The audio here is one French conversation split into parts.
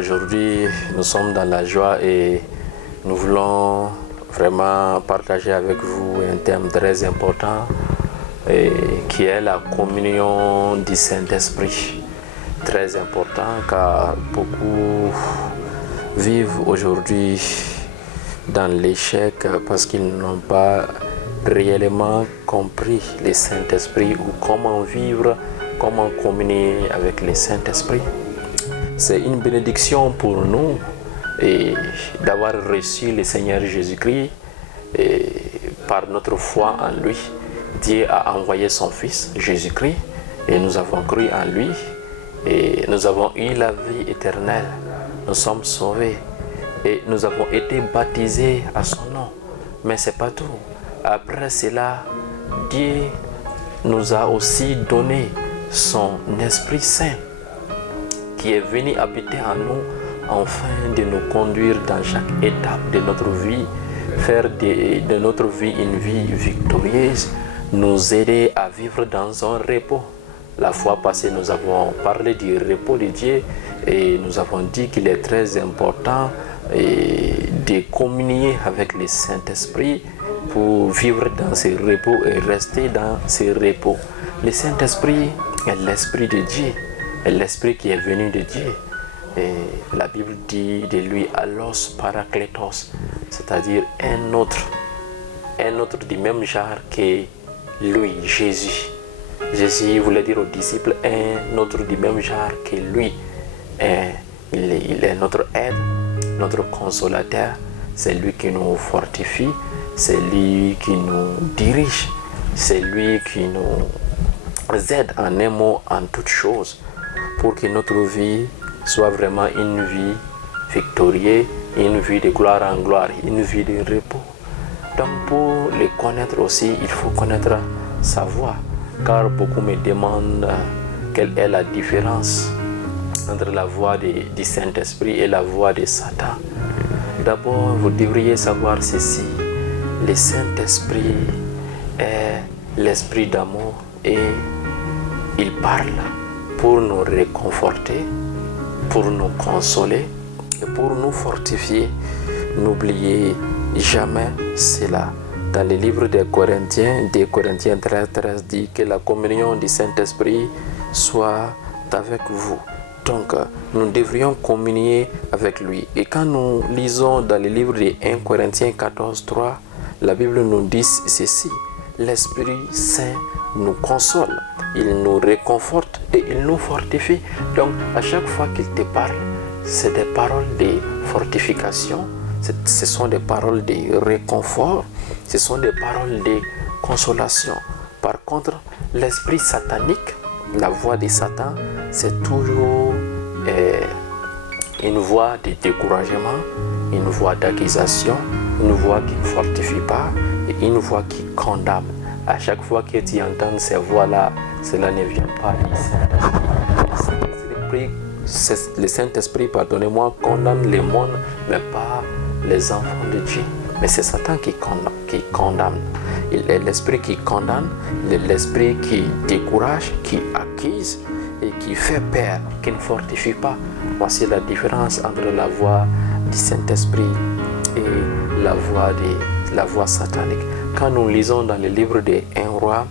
Aujourd'hui, nous sommes dans la joie et nous voulons vraiment partager avec vous un thème très important qui est la communion du Saint-Esprit. Très important car beaucoup vivent aujourd'hui dans l'échec parce qu'ils n'ont pas réellement compris le Saint-Esprit ou comment vivre, comment communier avec le Saint-Esprit. C'est une bénédiction pour nous d'avoir reçu le Seigneur Jésus-Christ par notre foi en lui. Dieu a envoyé son Fils Jésus-Christ et nous avons cru en lui et nous avons eu la vie éternelle. Nous sommes sauvés et nous avons été baptisés à son nom. Mais ce n'est pas tout. Après cela, Dieu nous a aussi donné son Esprit Saint qui est venu habiter en nous afin de nous conduire dans chaque étape de notre vie, faire de notre vie une vie victorieuse, nous aider à vivre dans un repos. La fois passée, nous avons parlé du repos de Dieu et nous avons dit qu'il est très important de communier avec le Saint-Esprit pour vivre dans ce repos et rester dans ce repos. Le Saint-Esprit est l'Esprit de Dieu, est l'Esprit qui est venu de Dieu. Et la Bible dit de lui allos parakletos, c'est-à-dire un autre du même genre que lui, Jésus. Jésus voulait dire aux disciples un autre du même genre que lui. Il est notre aide, notre consolateur, c'est lui qui nous fortifie, c'est lui qui nous dirige, c'est lui qui nous aide en un mot, en toutes choses, pour que notre vie soit vraiment une vie victorieuse, une vie de gloire en gloire, une vie de repos. Donc pour le connaître aussi, il faut connaître sa voix, car beaucoup me demandent quelle est la différence entre la voix du Saint-Esprit et la voix de Satan. D'abord, vous devriez savoir ceci: le Saint-Esprit est l'Esprit d'amour et il parle pour nous réconforter, pour nous consoler et pour nous fortifier. N'oubliez jamais cela. Dans le livre des Corinthiens 13 dit que la communion du Saint-Esprit soit avec vous. Donc, nous devrions communier avec lui. Et quand nous lisons dans le livre de 1 Corinthiens 14:3, la Bible nous dit ceci: l'Esprit Saint nous console, il nous réconforte et il nous fortifie. Donc, à chaque fois qu'il te parle, c'est des paroles de fortification, ce sont des paroles de réconfort, ce sont des paroles de consolation. Par contre, l'esprit satanique, la voix de Satan, c'est toujours une voix de découragement, une voix d'accusation, une voix qui ne fortifie pas et une voix qui condamne. À chaque fois que tu entends ces voix-là, cela ne vient pas du Saint-Esprit. Le Saint-Esprit, pardonnez-moi, condamne le monde, mais pas les enfants de Dieu. Mais c'est Satan qui condamne. Il est l'esprit qui condamne, l'esprit qui décourage, qui accuse et qui fait peur, qui ne fortifie pas. Voici la différence entre la voix du Saint-Esprit et la voix satanique. Quand nous lisons dans le livre des 1 Roi,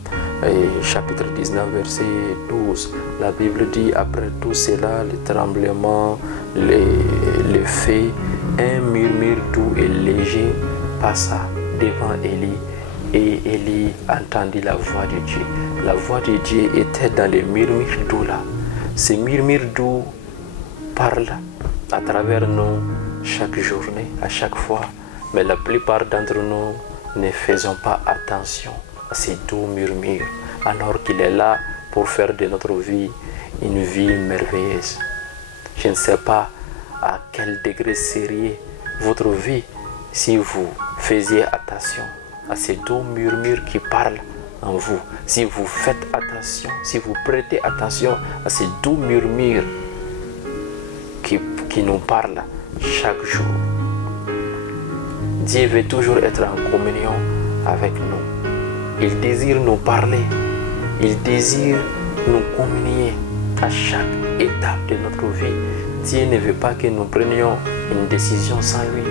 chapitre 19, verset 12, la Bible dit: après tout cela, le tremblement, le feu, un murmure doux et léger passa devant Élie, et Élie entendit la voix de Dieu. La voix de Dieu était dans les murmures doux là. Ces murmures doux parlent à travers nous chaque journée, à chaque fois, mais la plupart d'entre nous ne faisons pas attention à ces doux murmures, alors qu'il est là pour faire de notre vie une vie merveilleuse. Je ne sais pas à quel degré serait votre vie si vous faisiez attention à ces doux murmures qui parlent en vous, si vous faites attention, si vous prêtez attention à ces doux murmures qui nous parlent chaque jour. Dieu veut toujours être en communion avec nous. Il désire nous parler, il désire nous communier à chaque étape de notre vie. Dieu ne veut pas que nous prenions une décision sans lui.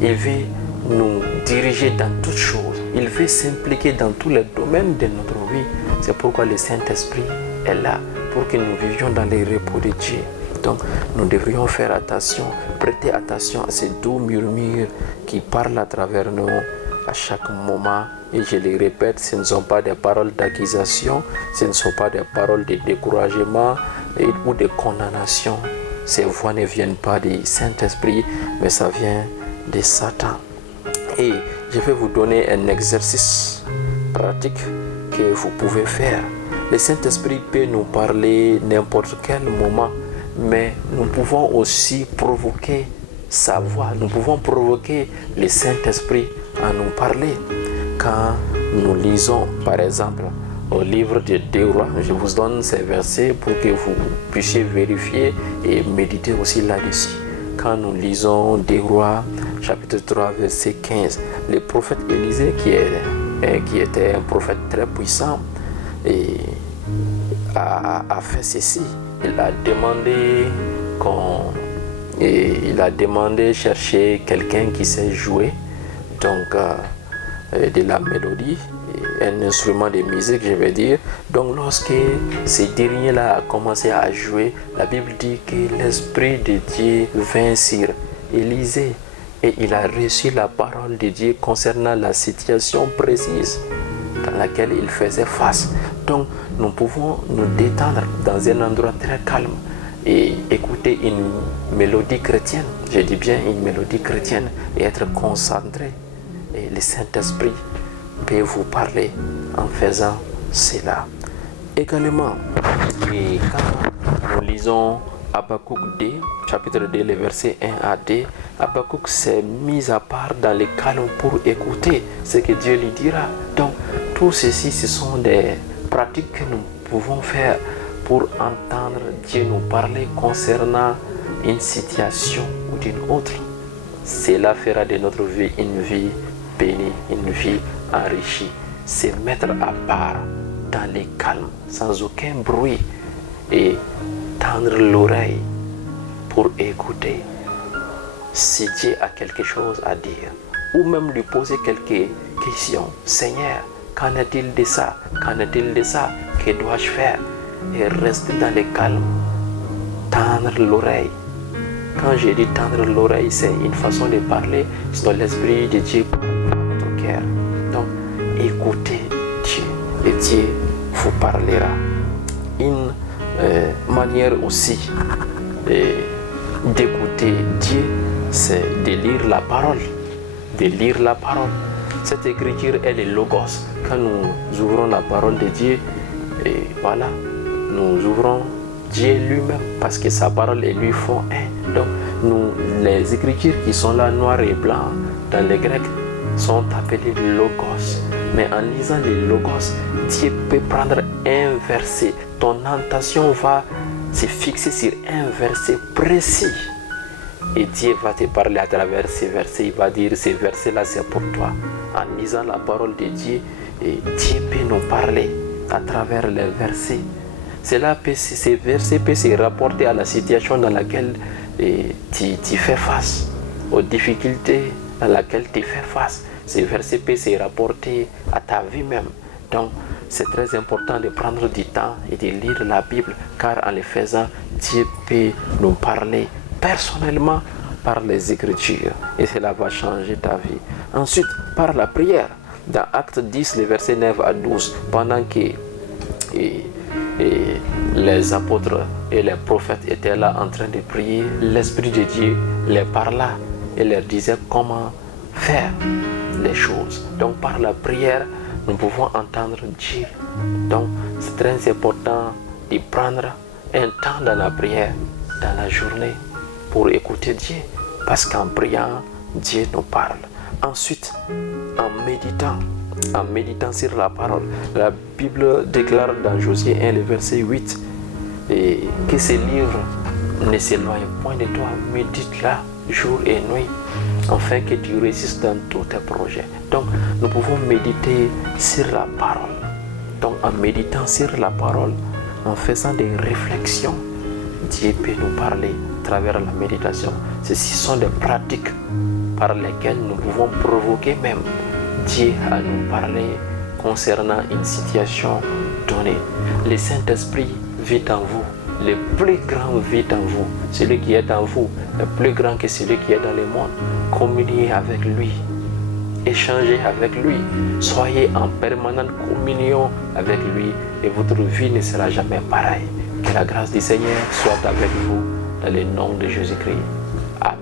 Il veut nous diriger dans toutes choses. Il veut s'impliquer dans tous les domaines de notre vie. C'est pourquoi le Saint-Esprit est là, pour que nous vivions dans les repos de Dieu. Donc, nous devrions faire attention, prêter attention à ces doux murmures qui parlent à travers nous à chaque moment. Et je les répète, ce ne sont pas des paroles d'accusation, ce ne sont pas des paroles de découragement ou de condamnation. Ces voix ne viennent pas du Saint-Esprit, mais ça vient de Satan. Et je vais vous donner un exercice pratique que vous pouvez faire. Le Saint-Esprit peut nous parler n'importe quel moment, mais nous pouvons aussi provoquer sa voix. Nous pouvons provoquer le Saint-Esprit à nous parler. Quand nous lisons, par exemple, au livre de 2 Rois, je vous donne ces versets pour que vous puissiez vérifier et méditer aussi là-dessus. Quand nous lisons 2 Rois, chapitre 3, verset 15, le prophète Élisée, qui était un prophète très puissant, et a fait ceci. Il a demandé chercher quelqu'un qui sait jouer donc de la mélodie, un instrument de musique, je vais dire. Donc lorsque ce dernier-là a commencé à jouer, la Bible dit que l'Esprit de Dieu vint sur Élisée et il a reçu la parole de Dieu concernant la situation précise dans laquelle il faisait face. Donc nous pouvons nous détendre dans un endroit très calme et écouter une mélodie chrétienne, je dis bien une mélodie chrétienne, et être concentré. Et le Saint-Esprit peut vous parler en faisant cela. Également, et quand nous lisons Habakkuk 2, chapitre 2, les versets 1 à 2, Habakkuk s'est mis à part dans le calme pour écouter ce que Dieu lui dira. Donc, tout ceci, ce sont des pratiques que nous pouvons faire pour entendre Dieu nous parler concernant une situation ou d'une autre. Cela fera de notre vie une vie bénie, une vie enrichie. Se mettre à part dans le calme, sans aucun bruit, et tendre l'oreille pour écouter si Dieu a quelque chose à dire, ou même lui poser quelques questions. Seigneur, qu'en est-il de ça? Qu'en est-il de ça? Que dois-je faire? Et rester dans le calme, tendre l'oreille. Quand je dis tendre l'oreille, c'est une façon de parler, sinon l'Esprit de Dieu parle dans notre cœur. Donc, écoutez Dieu, et Dieu vous parlera. Une manière aussi d'écouter Dieu, c'est de lire la parole. De lire la parole. Cette écriture est le logos. Quand nous ouvrons la parole de Dieu, et voilà, nous ouvrons Dieu lui-même, parce que sa parole et lui font un. Donc, les écritures qui sont là, noir et blanc, dans le grec, sont appelées logos. Mais en lisant les logos, Dieu peut prendre un verset. Ton attention va se fixer sur un verset précis. Et Dieu va te parler à travers ces versets. Il va dire, ces versets-là, c'est pour toi. En lisant la parole de Dieu, et Dieu peut nous parler à travers les versets. Ces versets peuvent se rapporter à la situation dans laquelle tu fais face, aux difficultés dans lesquelles tu fais face. Ces versets peuvent se rapporter à ta vie même. Donc, c'est très important de prendre du temps et de lire la Bible, car en le faisant, Dieu peut nous parler personnellement par les Écritures, et cela va changer ta vie. Ensuite, par la prière. Dans Acte 10, les versets 9 à 12, pendant que les apôtres et les prophètes étaient là en train de prier, l'Esprit de Dieu les parla et leur disait comment faire les choses. Donc par la prière, nous pouvons entendre Dieu. Donc c'est très important de prendre un temps dans la prière, dans la journée, pour écouter Dieu, parce qu'en priant, Dieu nous parle. Ensuite, en méditant sur la parole, la Bible déclare dans Josué 1, le verset 8, que ce livre ne s'éloigne point de toi, médite-la jour et nuit, afin que tu réussisses dans tous tes projets. Donc, nous pouvons méditer sur la parole. Donc, en méditant sur la parole, en faisant des réflexions, Dieu peut nous parler à travers la méditation. Ceci sont des pratiques par lesquelles nous pouvons provoquer même Dieu à nous parler concernant une situation donnée. Le Saint-Esprit vit en vous. Le plus grand vit en vous. Celui qui est en vous est plus grand que celui qui est dans le monde. Communiez avec lui. Échangez avec lui. Soyez en permanente communion avec lui et votre vie ne sera jamais pareille. Que la grâce du Seigneur soit avec vous dans le nom de Jésus-Christ. Amen.